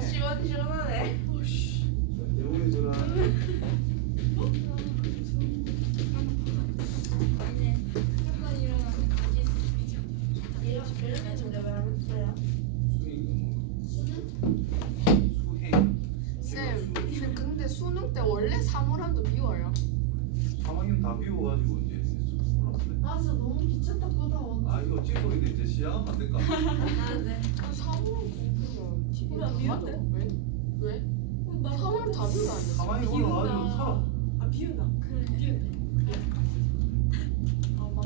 시원시원하네. 영어에서는 쌤, 근데 수능 때 원래 사물함도 비워요? 3학년 다 비워가지고 이제 올라왔네. 아 진짜 너무 귀찮다 보다. 아 이거 찌꺼기인데 이제 시작하면 안 될까? 네. 사물함 비우면 집에 우리 안 비운대? 왜? 왜? 사물함 다 비우면 안 돼? 가만히 올라와가지고 살아. 아 비운다. 그래. 비운다.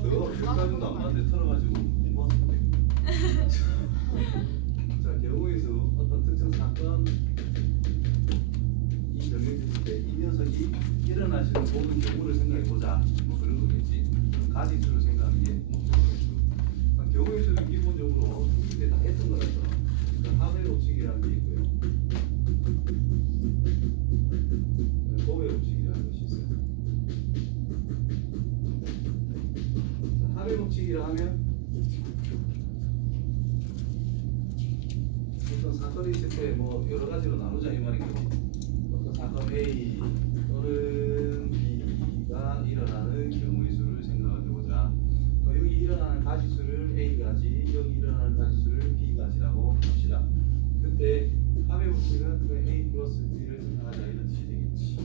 너가 몇가지도 안 맞는데 털어가지고 공부하면 돼. 자, 경우에서 어떤 특정 사건 이 정해졌을 때 이 녀석이 일어나시는 모든 경우를 생각해보자. 뭐 그런 거겠지. 가지수를 생각하는 게 목적이겠죠. 경우에서는 기본적으로 중기 때 다 했던 거라서 일단 하부의 법칙이라는 게 있고요. 고의 법칙이라는 것이 있어요. 하부의 법칙이라 하면 어떤 사건이 있을 때 뭐 여러 가지로 나누자 이 말이고, 어떤 사건 A 또는 B가 일어나는 경우의 수를 생각해 보자. 여기 일어나는 가지수를 A 가지, 여기 일어나는 가지수를 B 가지라고 합시다. 그때 합의 법칙은 그 A 플러스 B를 생각하자 이런 뜻이 되겠지.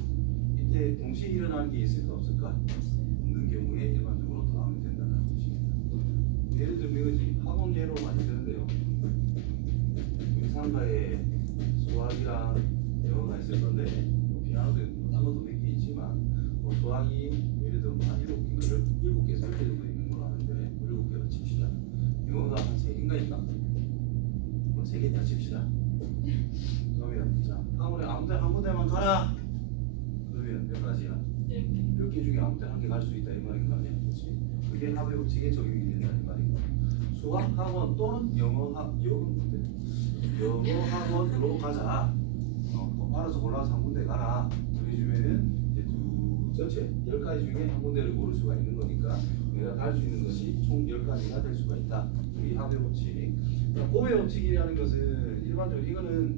이때 동시에 일어나는 게 있을까 없을까? 없는 경우에 일반적으로 더하면 된다는 뜻입니다. 예를 들면 이거지, 학원 예로 많이 드는데요. 우리 상가에 수학이랑 영어가 있을 건데, 뭐 피아노도 있고 딴 것도 몇 개 있지만, 뭐 수학이 예를 들어 한 7개 설계 정도 있는 걸로 아는데, 7개로 칩시다. 영어가 한 3개인가 있나? 뭐 3개 다 칩시다. 그러면 자, 학원에 아무 데나 한 군데만 가라. 그러면 몇 가지야? 10개 중에 아무 데나 한 개 갈 수 있다 이 말인 거 아니야? 그렇지? 그게 합의 법칙에 적용이 된다 이 말인 거야. 수학 학원 또는 영어 학원으로 가자. 알아서 골라서 한 군데 가라. 그래주면은 이제 전체 10가지 중에 한 군데를 고를 수가 있는 거니까 내가 갈 수 있는 것이 총 10가지가 될 수가 있다. 이 합의 법칙. 고의 법칙이라는 것은 일반적으로 이거는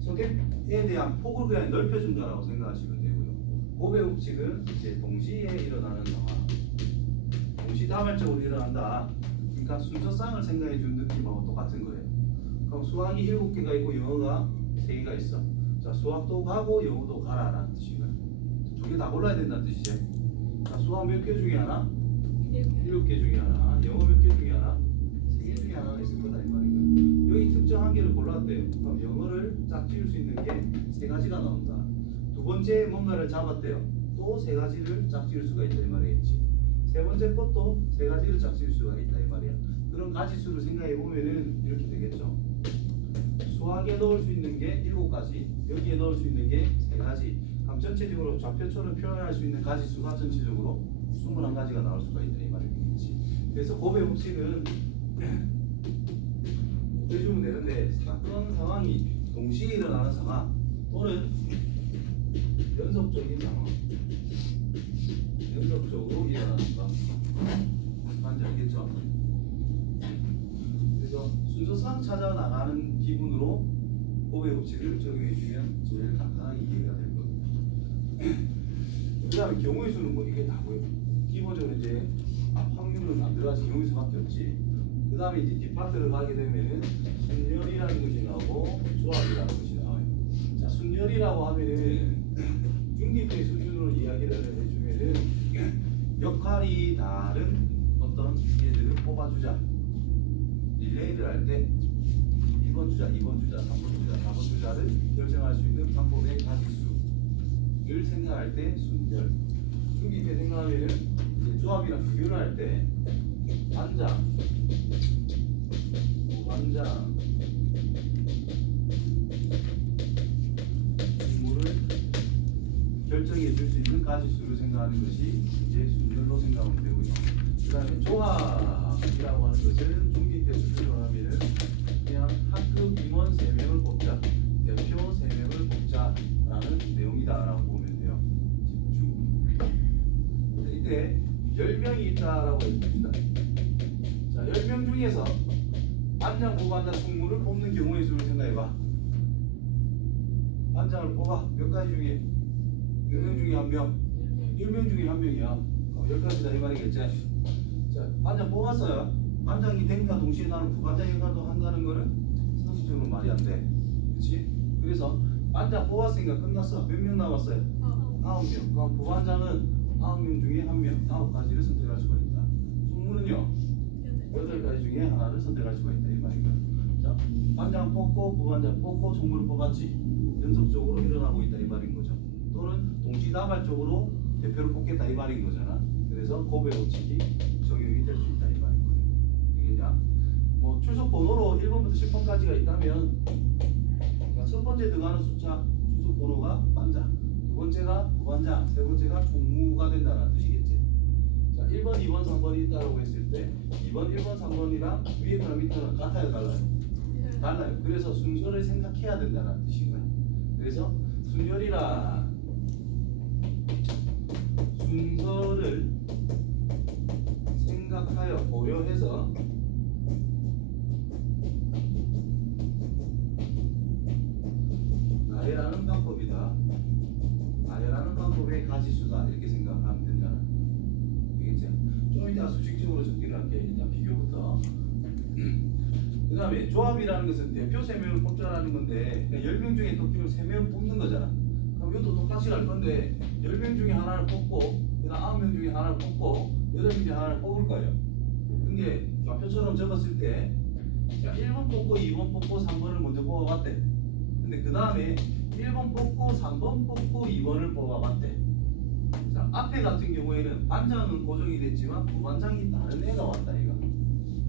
선택에 대한 폭을 그냥 넓혀준다라고 생각하시면 되고요. 고의 법칙은 이제 동시에 일어나는 상황, 동시다발적으로 일어난다. 그러니까 순서상을 생각해 준 느낌하고 똑같은 거예요. 그럼 수학이 7개가 있고 영어가 3개가 있어. 자, 수학도 가고 영어도 가라라는 뜻인가요? 2개 다 골라야 된다는 뜻이지. 자, 수학 몇 개 중에 하나? 7개 중에 하나. 영어 몇 개 중에 하나? 3개 중에 하나가 있을 거다 이 말이에요. 여기 특정 한 개를 골랐대요. 그럼 영어를 짝지을 수 있는 게 3가지가 나온다. 두 번째 뭔가를 잡았대요. 또 3가지를 짝지을 수가 있다 이 말이겠지. 세 번째 것도 3가지를 짝지을 수가 있다 이 말이야. 그런 가지수를 생각해 보면은 이렇게 되겠죠. 수학에 넣을 수 있는 게 7가지, 여기에 넣을 수 있는 게 3가지. 그럼 전체적으로 좌표처럼 표현할 수 있는 가지수가 전체적으로 21가지가 나올 수가 있다 이 말이겠지. 그래서 고의 법칙은 해주면 되는데, 사건 상황이 동시에 일어나는 상황 또는 연속적인 상황, 연속적으로 일어나는 상황, 뭔지 알겠죠? 그래서 순서상 찾아 나가는 기분으로 고의 법칙을 적용해 주면 제일 간단하게 이해가 될 겁니다. 그 다음에 경우의 수는 뭐 이게 다고요. 기본적으로 이제 확률은 안 들어가지 경우의 수밖에 없지. 그 다음에 이제 뒷파트를 가게 되면은 순열이라는 것이 나오고 조합이라는 것이 나와요. 자, 순열이라고 하면은 중기대 수준으로 이야기를 해주면은 역할이 다른 어떤 얘들을 뽑아주자. 릴레이를 할 때 1번 주자, 2번 주자, 3번 주자, 4번 주자를 결정할 수 있는 방법의 가지수를 생각할 때 순열. 중기대 생각하면은 이제 조합이랑 비교를 할 때 반장, 인물을 결정해 줄 수 있는 가지수를 생각하는 것이 이제 순열로 생각하면 되고요. 그 다음에 조합이라고 하는 것은 중기대 수준으로 하면은 그냥 학급 임원 3명을 뽑자, 대표 3명을 뽑자라는 내용이다라고 보면 돼요. 집중. 이때 10명이 있다라고 해봅시다. 자, 10명 중에서 반장, 부반장, 총무를 뽑는 경우의 수를 생각해봐. 반장을 뽑아. 몇 가지 중에? 몇 명 중에 한 명? 1명 중에 한 명이야. 10가지다 이 말이겠지? 자, 반장 뽑았어요. 반장이 된과 동시에 나는 부반장 역할도 한다는 거는 상식적으로 말이 안 돼. 그렇지? 그래서 반장 뽑았으니까 끝났어. 몇 명 남았어요? 9명. 그럼 부반장은 9명 중에 1명, 9가지를 선택할 수가 있다. 총무는요? 8가지 중에 하나를 선택할 수가 있다 이 말이야. 자, 반장 뽑고 부반장 뽑고 총무를 뽑았지. 연속적으로 일어나고 있다 이 말인 거죠. 또는 동시다발적으로 대표를 뽑겠다 이 말인 거잖아. 그래서 고배 오칙이 적용이 될 수 있다 이 말인 거예요. 되겠냐? 뭐 출석 번호로 1번부터 10번까지가 있다면 그러니까 첫 번째 들어가는 숫자 출석 번호가 반장, 두 번째가 부반장, 세 번째가 총무가 된다는 뜻이겠지. 자, 1번, 2번, 3번이 있다고 했을 때 2번, 1번, 3번이랑 위에 거랑 밑에 거랑 같아요, 달라요? 달라요. 그래서 순서를 생각해야 된다는 뜻인 거야. 그래서 순열이라 순서를 생각하여 고려해서 나열하는 방법이다. 나열하는 방법의 가지수다 이렇게 생각하면 된다. 되겠지? 좀 이따 수직적으로 적기를 할게. 일단 비교부터. 그 다음에 조합이라는 것은 대표 3명을 뽑자라는 건데 10명 중에 또 3명 뽑는 거잖아. 그럼 이것도 똑같이 할 건데 10명 중에 하나를 뽑고 그 다음 9명 중에 하나를 뽑고 8명 중에 하나를 뽑을 거예요. 근데 좌표처럼 적었을 때 자, 1번 뽑고 2번 뽑고 3번을 먼저 뽑아봤대. 근데 그 다음에 1번 뽑고 3번 뽑고 2번을 뽑아봤대. 자, 앞에 같은 경우에는 반장은 고정이 됐지만 부반장이 다른 애가 왔다 이거.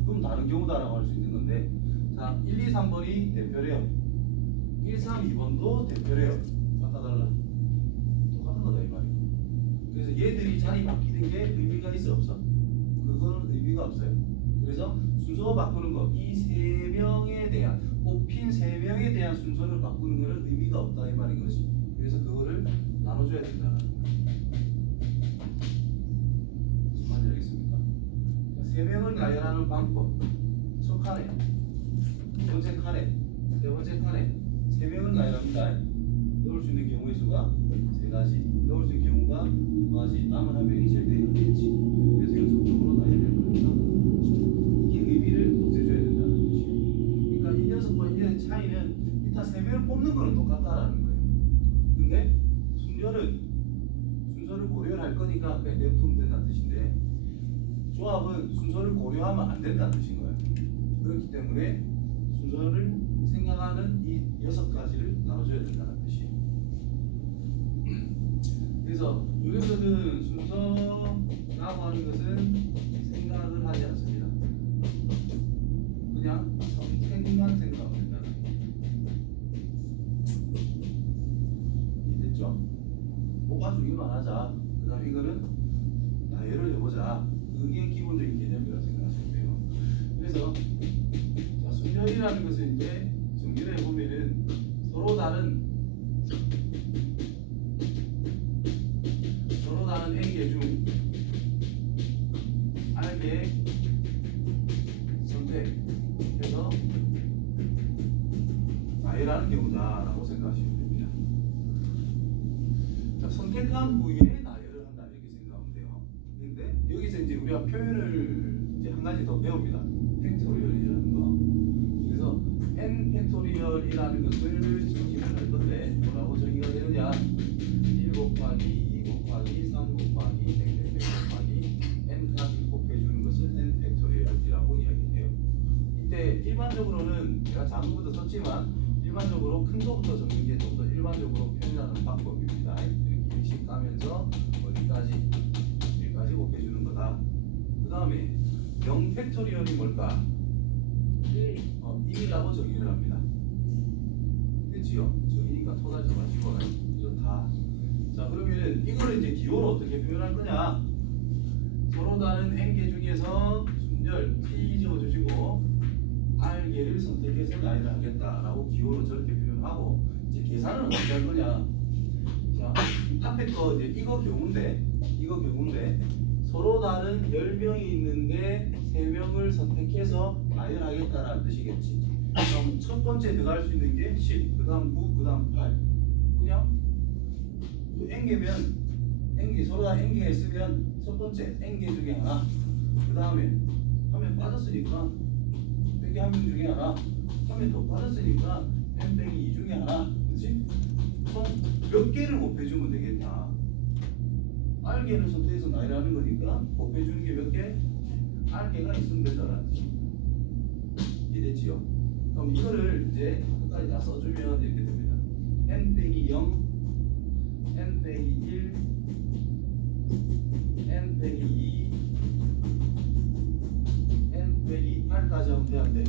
그럼 다른 경우다라고 할 수 있는 건데 자 1, 2, 3번이 대표래요. 1, 3, 2번도 대표래요. 같다 달라? 똑같은 거다 이 말이고. 그래서 얘들이 자리 바뀌는 게 의미가 있어 없어? 그거는 의미가 없어요. 그래서 순서 바꾸는 거 이 3명에 대한 뽑힌 3명에 대한 순서를 바꾸는 거는 의미가 없다 이 말인 것이. 그래서 그거를 나눠줘야 된다. 무슨 말인지 알겠습니까? 3명을 나열하는 방법. 첫 칸에, 두 번째 칸에, 세 번째 칸에 3명을 나열합니다. 넣을 수 있는 경우의 수가 3가지, 넣을 수 있는 경우가 2가지, 남은 한 명이 제일 되겠지. 그래서 연속적으로 나열될 거니까 이게 의미를 없애줘야 된다는 것이에요. 그러니까 이 녀석과 이 녀석의 차이는 일단 3명을 뽑는 거는 똑같다라는 거예요. 근데 순열은 순서를 고려를 할 거니까 그냥 냅두면 된다는 뜻인데 조합은 순서를 고려하면 안 된다는 뜻인 거예요. 그렇기 때문에 순서를 생각하는 이 6가지를 나눠줘야 된다는 뜻이에요. 그래서 여기서는 순서라고 하는 것은 생각을 하지 않습니다. 그냥 선택만 생각하면 된다는 거예요. 이해됐죠? 뽑아주기만 하자. 그 다음에 이거는 나열을 해보자. 그게 기본적인 개념이라고 생각하시면 돼요. 그래서 자, 순열이라는 것은 이제 정리를 해보면은 서로 다른 N개 중 R개 선택해서 나열하는 경우다라고 생각하시면 됩니다. 자, 선택한 후에 나열을 한다 이렇게 생각하면 돼요. 근데 여기서 이제 우리가 표현을 이제 한 가지 더 배웁니다. 팩토리얼이라는 거. 그래서 n 팩토리얼이라는 것을 정의를 할 건데 뭐라고 정의가 되느냐? 1 곱하기 2 곱하기 3 곱하기 100 곱하기 n까지 곱해주는 것을 n 팩토리얼이라고 이야기해요. 이때 일반적으로는 제가 작은부터 썼지만 일반적으로 큰 거부터 적는 게 좀 더 일반적으로 표현하는 방법입니다. 이렇게 일씩 가면서 어디까지 여기까지 곱해주는 거다. 그 다음에 0 팩토리얼이 뭘까? 1이라고 정의를 합니다. 됐지요? 정의니까 토달지 마시고 이렇다. 자, 그러면은 이거를 이제 기호로 어떻게 표현할 거냐? 서로 다른 n개 중에서 순열 t 적어주시고 r개를 선택해서 나열을 하겠다라고 기호로 저렇게 표현하고 이제 계산은 어떻게 할 거냐? 자, 앞에 거 이제 이거 경우인데 서로 다른 10명이 있는데 3명을 선택해서 나열하겠다라는 뜻이겠지. 그럼 첫 번째 들어갈 수 있는 게 10, 그 다음 9, 그 다음 8. 그냥 N개면 N개, 서로 다 N개가 있으면 첫 번째 N개 중에 하나, 그 다음에 한 명 빠졌으니까 빼기 한 명 중에 하나, 한 명 더 빠졌으니까 N 빼기 2 중에 하나, 그렇지? 그럼 몇 개를 곱해주면 되겠냐? R개를 선택해서 나열하는 거니까 곱해주는 게 몇 개? R개가 있으면 된다는 뜻이. 이해됐지요? 그럼 이거를 이제 끝까지 다 써주면 이렇게 됩니다. N 빼기 0, N 빼기 1, N 빼기 2, N 빼기 R까지 하면 돼야 돼.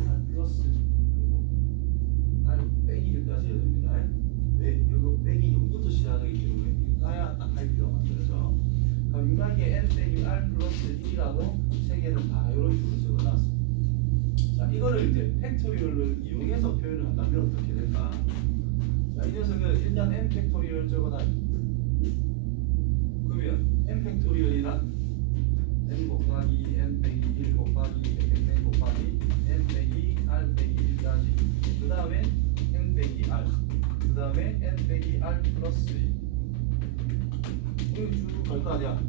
R 플러스 그리고 R 빼기 1까지 해야 됩니다. 왜? 이거 빼기 0부터 시작하기 때문에 이거야 딱 할 필요가 만들어져. 그럼 유관계 N 빼기 R 플러스 1이라고 세 개를 다 이런 식으로 적어놨어. 자, 이거를 이제 팩토리얼을 이용해서 표현을 한다면 어떻게 될까? 자, 이 녀석은 일단 N 팩토리얼 적어놔. 그러면 N 팩토리얼이란 N 곱하기 N 빼기 1 곱하기 N 곱하기 N 빼기 R 빼기 1까지. 그 다음에 N 빼기 R. 그 다음에 N 빼기 R 플러스 2. 여기 쭉 갈 거 아니야?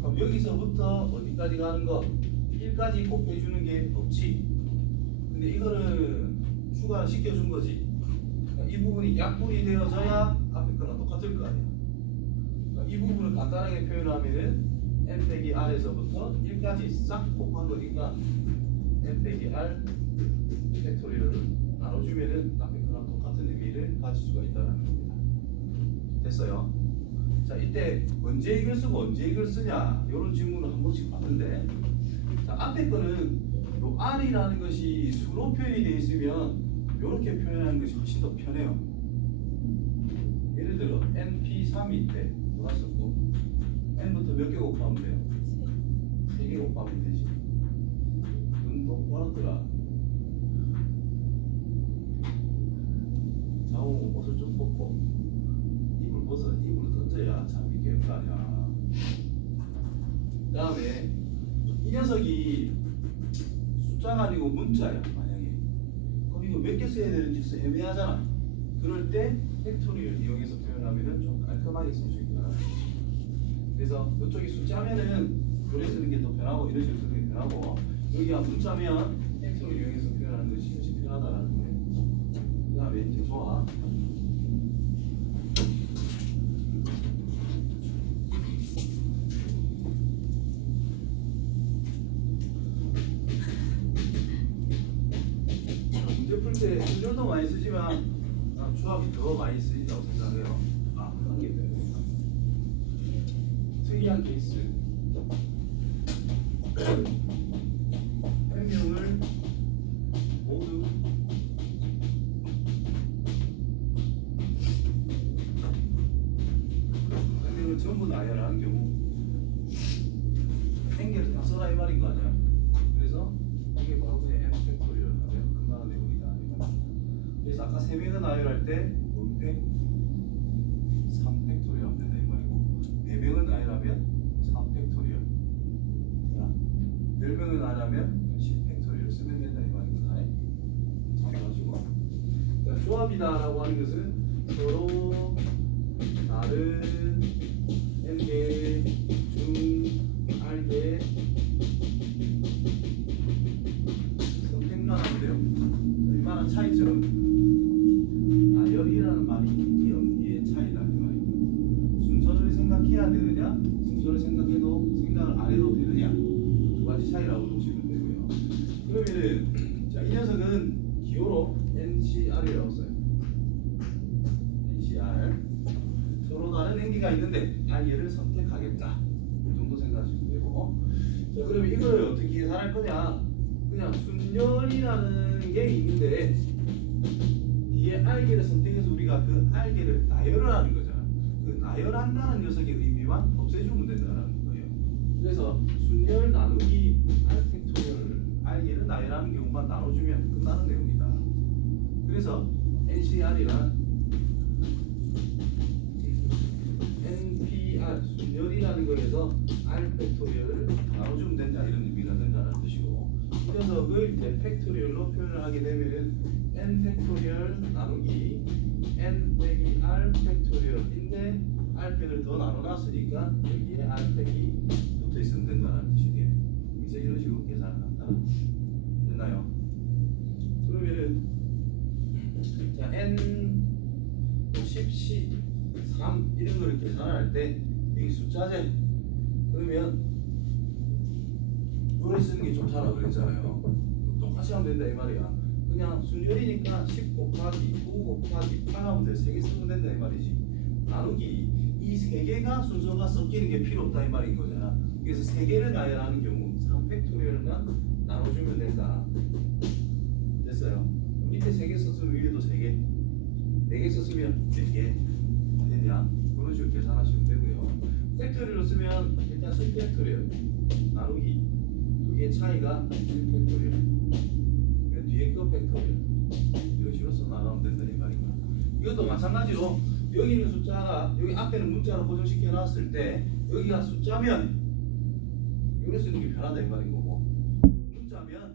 그럼 여기서부터 어디까지 가는 거? 1까지 곱해주는 게 없지. 근데 이거는 추가시켜준 거지. 이 부분이 약분이 되어져야 앞에 거랑 똑같을 거 아니야. 이 부분을 간단하게 표현하면은 N 빼기 R에서부터 1까지 싹 곱한 거니까 N 빼기 R 팩토리얼을 나눠주면은 앞에 거랑 똑같은 의미를 가질 수가 있다는 겁니다. 됐어요? 자, 이때 언제 이걸 쓰고 언제 이걸 쓰냐 이런 질문을 한 번씩 받는데, 자, 앞에 거는 요 R이라는 것이 수로 표현이 되어 있으면 이렇게 표현하는 것이 훨씬 더 편해요. 예를 들어 NP3이 있대. 누가 썼고 N부터 몇 개 곱하면 돼요? 3개 곱하면 되지. 눈 똑바로 뜨라. 자오 옷을 좀 벗고 입을 벗어. 입을 던져야 잠이 깰 거 아니야. 그 다음에 이 녀석이 숫자가 아니고 문자야. 만약에 그럼 이거 몇 개 써야 되는지 애매하잖아. 그럴 때 팩토리를 이용해서 표현하면은 좀 깔끔하게 쓸 수 있다. 그래서 이쪽이 숫자면은 그래 쓰는 게 더 편하고 이런 식으로 쓰는 게 편하고, 여기가 문자면 팩토리를 이용해서 표현하는 것이 훨씬 편하다라는 거예요. 그 다음에 이제 좋아. 문제 풀 때 순절도 많이 쓰지만 조합이 더 많이 쓰인다고 생각해요. 그런 게 때문에. 특이한 케이스. 한 명을 모두 한 명을 전부 나열한 경우 한 개를 다 써라 이 말인 거 아니야. 그래서 이게 바로 그냥 M 팩토리얼 하면 금방 내용이다. 그래서 아까 3명을 나열할 때 뭔데? 3팩토리얼 하면 된다 이 말이고, 4명을 나열하면 4팩토리얼, 10명을 나열하면 10팩토리얼 쓰면 된다 이 말입니다. 참고하시고, 조합이다라고 하는 것은 서로 다른 N개 중 R개 선택만 하면 돼요. 이만한 차이점, 나열이라는 말이 있기 없기의 차이다 이 말이고, 순서를 생각해야 되느냐, 순서를 생각해도 생각을 안 해도 되느냐, 두 가지 차이라고 보시면 되고요. 그러면은 자, 이 녀석은 기호로 NCR이라고 써요. NCR. 서로 다른 N개가 있는데 R개를 선택하겠다. 이 정도 생각하시면 되고, 자, 그러면 이걸 어떻게 계산할 거냐? 그냥 순열이라는 게 있는데 뒤에 R개를 선택해서 우리가 그 R개를 나열을 하는 거잖아. 그 나열한다는 녀석의 의미만 없애주면 된다는 거예요. 그래서 순열 나누기 R 팩토리얼, R개를 나열하는 경우만 나눠주면 끝나는 내용이다. 그래서 NCR이란 N 해서 R 팩토리얼을 나눠주면 된다 이런 의미가 된다는 뜻이고 이 녀석을 이제 팩토리얼로 표현을 하게 되면은 N 팩토리얼 나누기 N 빼기 R 팩토리얼인데 R 팩을 더 나눠놨으니까 여기에 R 팩이 붙어 있으면 된다는 뜻이 돼요. 이제 이런 식으로 계산을 한다. 됐나요? 그러면은 자 N 10C 3 이런 거를 계산할 때 여기 숫자제 그러면 요래 쓰는 게 좋다라고 그랬잖아요. 똑같이 하면 된다 이 말이야. 그냥 순열이니까 10 곱하기 9 곱하기 8 하면 돼. 3개 쓰면 된다 이 말이지. 나누기 이 3개가 순서가 섞이는 게 필요 없다 이 말인 거잖아. 그래서 3개를 나열하는 경우 3팩토리얼만 나눠주면 된다. 됐어요? 밑에 3개 썼으면 위에도 3개 4개 썼으면 4개 됐냐? 그런 식으로 계산하시면 되고요. 팩토리얼로 쓰면 일단 10팩토리얼 나누기 두 개의 차이가 1팩토리얼 그러니까 뒤에 거 팩토리얼 이런 식으로 써나가면 된다 이 말입니다. 이것도 마찬가지로 여기 있는 숫자가 여기 앞에는 문자로 고정시켜 놨을 때 여기가 숫자면 이렇게 쓰는 게 편하다 이 말인 거고 문자면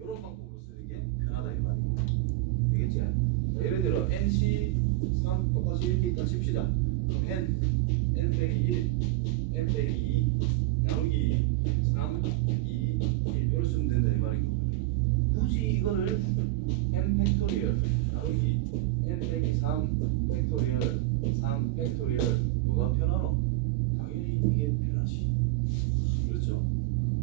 이런 방법으로 쓰는 게 편하다 이 말이고 되겠지? 자, 예를 들어 NC3 똑같이 이렇게 있다 칩시다. 그럼 N 빼기 1 N 빼기 2 나누기 3 2 1 이렇게 쓰면 된다 이 말인 거고 굳이 이거를 N 팩토리얼 나누기 N 빼기 3 팩토리얼 3 팩토리얼 뭐가 편하노? 당연히 이게 편하지. 그렇죠?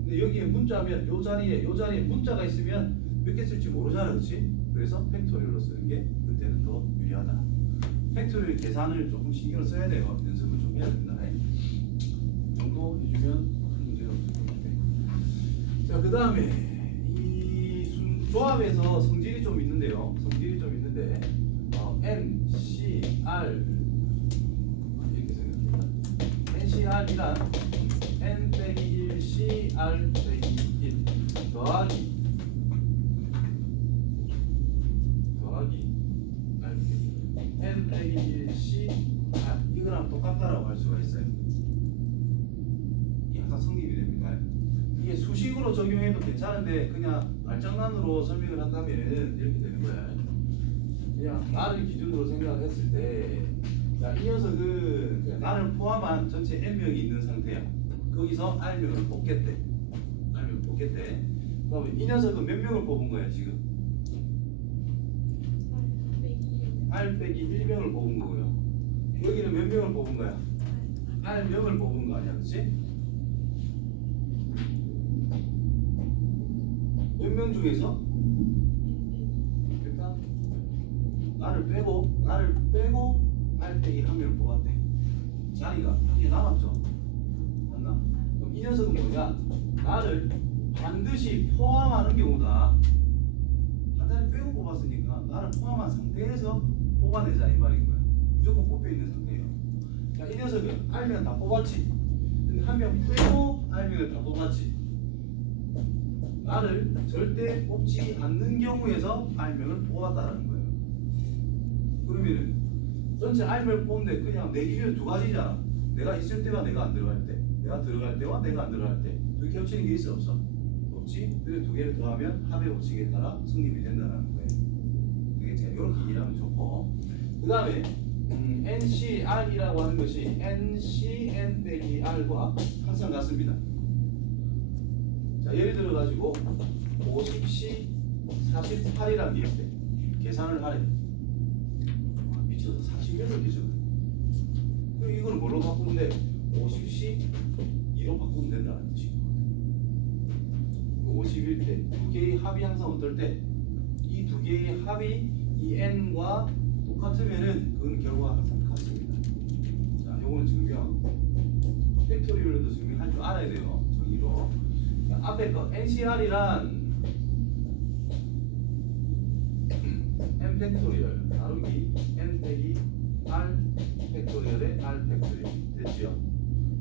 근데 여기에 문자면 요 자리에 문자가 있으면 몇 개 쓸지 모르잖아, 그렇지? 그래서 팩토리얼로 쓰는 게 그때는 더 유리하다. 팩토리얼 계산을 조금 신경을 써야 돼요. 연습을 좀 해야 된다. 이 정도 해주면 큰 문제가 없을 것 같아. 자, 그 다음에 이 조합에서 성질이 좀 있는데요. N, C, R 이렇게 생각합니다. N, C, R이란 N 빼기 1, C, R 빼기 1 더하기 N 빼기 1, C, R 이거랑 똑같다라고 할 수가 있어요. 이게 항상 성립이 됩니다. 이게 수식으로 적용해도 괜찮은데 그냥 말장난으로 설명을 한다면 이렇게 되는 거야. 그냥 나를 기준으로 생각을 했을 때, 자, 이 녀석은 나를 포함한 전체 N명이 있는 상태야. 거기서 R명을 뽑겠대. 그러면 이 녀석은 몇 명을 뽑은 거야, 지금? R 빼기 1명을 뽑은 거고요. 여기는 몇 명을 뽑은 거야? R명을 뽑은 거 아니야, 그치? 몇 명 중에서? 일단 나를 빼고 R 빼기 1명을 뽑았대. 자리가 한 개 남았죠? 맞나? 그럼 이 녀석은 뭐냐? 나를 반드시 포함하는 경우다. 한 자리 빼고 뽑았으니까 나를 포함한 상태에서 뽑아내자 이 말인 거야. 무조건 뽑혀 있는 상태예요. 자, 이 녀석은 R명 다 뽑았지. 근데 한 명 빼고 R명을 다 뽑았지. 나를 절대 뽑지 않는 경우에서 R명을 뽑았다라는 거예요. 그러면은 전체 R명을 뽑는데 그냥 내 기준은 두 가지잖아. 내가 있을 때와 내가 안 들어갈 때, 내가 들어갈 때와 내가 안 들어갈 때 이렇게 겹치는 게 있어 없어? 없지? 그래서 두 개를 더하면 합의 법칙에 따라 성립이 된다는 거예요. 되겠지? 이렇게 이해하면 좋고 그 다음에 NCR이라고 하는 것이 NC N R과 항상 같습니다. 자, 예를 들어 가지고 50C 48이라는 게 있대. 계산을 하래. 와, 미쳐서 40년을 계셔. 그럼 이거를 뭘로 바꾸면 돼? 50C 2로 바꾸면 된다는 뜻이고. 50일 때 두 개의 합이 항상 어떨 때? 이 두 개의 합이 이 N과 똑같으면은 그건 결과가 항상 같습니다. 자, 요거는 증명. 팩토리얼로도 증명할 줄 알아야 돼요. 정의로. 앞에 거 NCR이란 N 팩토리얼 나누기 N 빼기 R 팩토리얼의 R 팩토리얼 됐죠?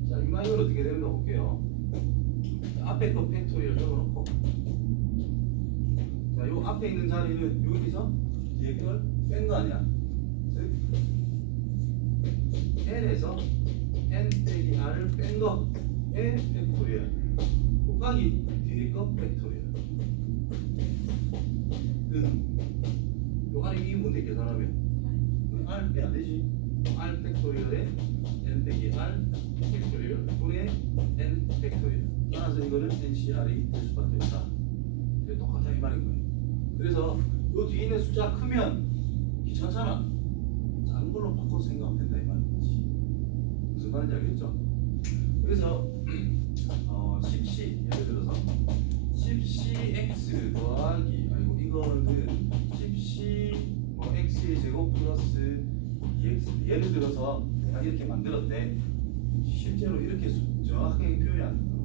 자, 이 말은 어떻게 되는가 볼게요. 앞에 거 팩토리얼 적어놓고 자, 요 앞에 있는 자리는 여기서 뒤에 걸 뺀 거 아니야? N에서 n 빼기 r을 뺀 거의 팩토리얼 곱하기 뒤에 거 팩토리얼. 요 안에 이게 뭔데 계산하면 r 빼야 되지. r 팩토리얼에 n 빼기 r 팩토리얼 분의 n 팩토리얼. 따라서 이거는 NCR이 될 수밖에 없다. 이게 똑같다 이 말인 거예요. 그래서 요 뒤에 있는 숫자 크면 귀찮잖아. 작은 걸로 바꿔서 생각하면 된다 이 말인 거지. 무슨 말인지 알겠죠? 그래서 10C 예를 들어서 10CX 더하기 아이고 이거는 10C 뭐 X의 제곱 플러스 2X 예를 들어서 내가 이렇게 만들었대. 실제로 이렇게 정확하게 표현이 안 된다.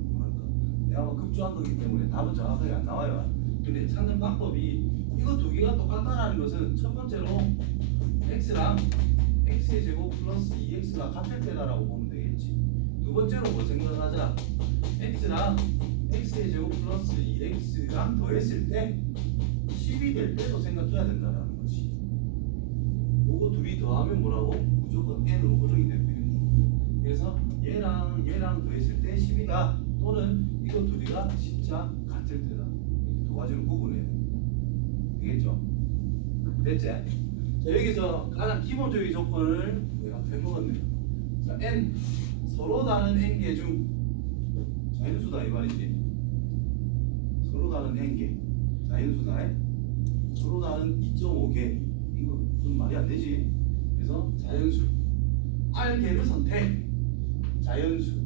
내가 뭐 급조한 거기 때문에 답은 정확하게 안 나와요. 근데 찾는 방법이 이거 두 개가 똑같다라는 것은 첫 번째로 x랑 x의 제곱 플러스 2x가 같을 때다라고 보면 되겠지. 두 번째로 뭐 생각하자. x랑 x의 제곱 플러스 2x랑 더했을 때 10이 될 때도 생각해야 된다라는 것이. 요거 둘이 더하면 뭐라고? 무조건 n으로 고정이 되는 거거든. 그래서 얘랑 더했을 때 10이다. 또는 이거 두 개가 진짜 같을 때다. 이렇게 두 가지로 구분해야 됩니다. 되겠죠? 됐지? 자, 여기서 가장 기본적인 조건을 내가 빼먹었네요. 자, n 서로 다른 n개 중 자연수다 이 말이지. 서로 다른 n개 자연수다. 서로 다른 2.5개 이거 그건 말이 안 되지. 그래서 자연수 r개를 선택. 자연수.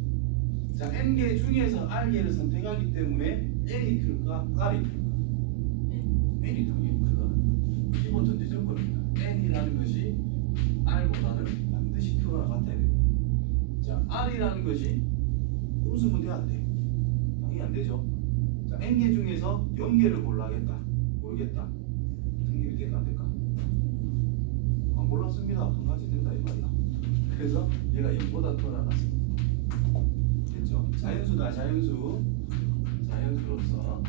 자, n개 중에서 r개를 선택하기 때문에 n이 클까 r이 클까? n이 당연히 크다. 기본 전제 조건입니다. n이라는 것이 r보다는 반드시 크거나 같아야 됩니다. 자, r이라는 것이 웃으면 돼 안 돼? 당연히 안 되죠. 자, n개 중에서 0개를 골라야겠다. 모르겠다. 생각이 될까 안 될까? 안 골랐습니다. 한 가지 된다 이 말이야. 그래서 얘가 0보다 크거나 같습니다. 자연수다 자연수. 자연수로서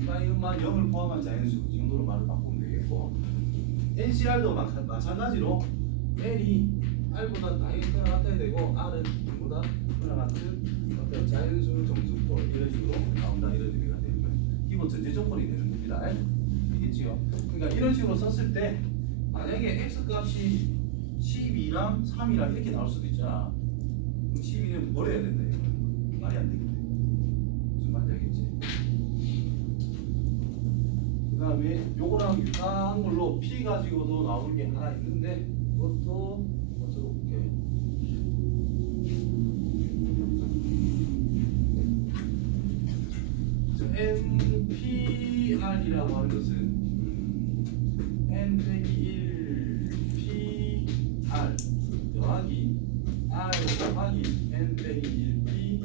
이만 0을 포함한 자연수 이 정도로 말을 바꾸면 되겠고 NCR도 마찬가지로 L이 R보다 당연히 크거나 같아야 되고 R은 0보다 크거나 같은 어떤 자연수 정수꼴 이런 식으로 나온다 이런 의미가 되는 거예요. 기본 전제 조건이 되는 겁니다. 알겠지요? 그러니까 이런 식으로 썼을 때 만약에 X 값이 12랑 3이랑 이렇게 나올 수도 있잖아. 12는 버려야 된다 이거. 말이 안 되겠네. 무슨 말인지 알겠지? 그 다음에 요거랑 유사한 걸로 P 가지고도 나오는 게 하나 있는데 그것도 먼저 볼게. NPR이라고 하는 것은 N 빼기 1 PR 더하기 R 곱하기 N 빼기 1P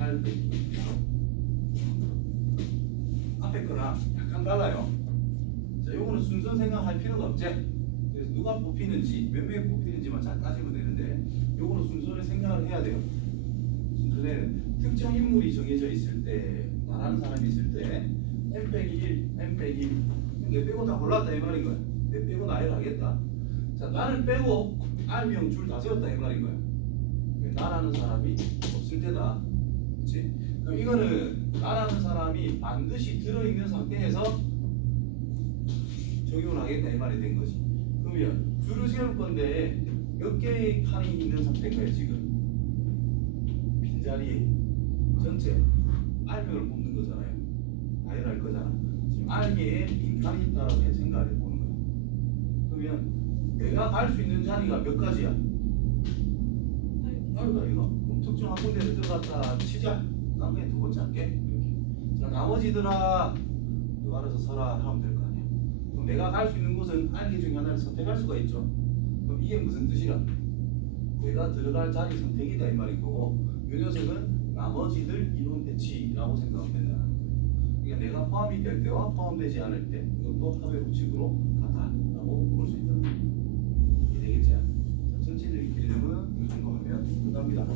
R 빼기 1. 앞에 거랑 약간 달라요. 자, 요거는 순서 생각할 필요가 없지. 그래서 누가 뽑히는지 몇 명이 뽑히는지만 잘 따지면 되는데 요거는 순서를 생각을 해야 돼요. 순서는 특정 인물이 정해져 있을 때 말하는 사람이 있을 때 N 빼기 1, N 빼기 1 내 빼고 다 골랐다 이 말인 거야. 내 빼고 나를 하겠다. 자, 나를 빼고 R명 줄 다 세웠다 이 말인 거야. 나라는 사람이 없을 때다. 그렇지? 그럼 이거는 나라는 사람이 반드시 들어있는 상태에서 적용을 하겠다 이 말이 된 거지. 그러면 줄을 세울 건데 몇 개의 칸이 있는 상태인가요 지금? 빈자리에 전체 R명을 뽑는 거잖아요. 나열할 거잖아. 지금 R개에 빈칸이 있다라고 생각을 해보는 거야. 그러면 내가 갈 수 있는 자리가 몇 가지야? 아이가 이거 그럼 특정 한 군데를 들어갔다 치자. 난 그냥 두 번째 할게. 이렇게. 자, 나머지들아 너 알아서 서라 하면 될 거 아니야. 그럼 내가 갈 수 있는 곳은 알기 중에 하나를 선택할 수가 있죠. 그럼 이게 무슨 뜻이야? 내가 들어갈 자리 선택이다 이 말인 거고 이 녀석은 나머지들 이론 배치라고 생각하면 된다. 그러니까 내가 포함이 될 때와 포함되지 않을 때 이것도 합의 법칙으로 같다라고 볼 수 있다. 이게 되겠지? 자, 전체적인 개념은 이 정도 하면 끝납니다.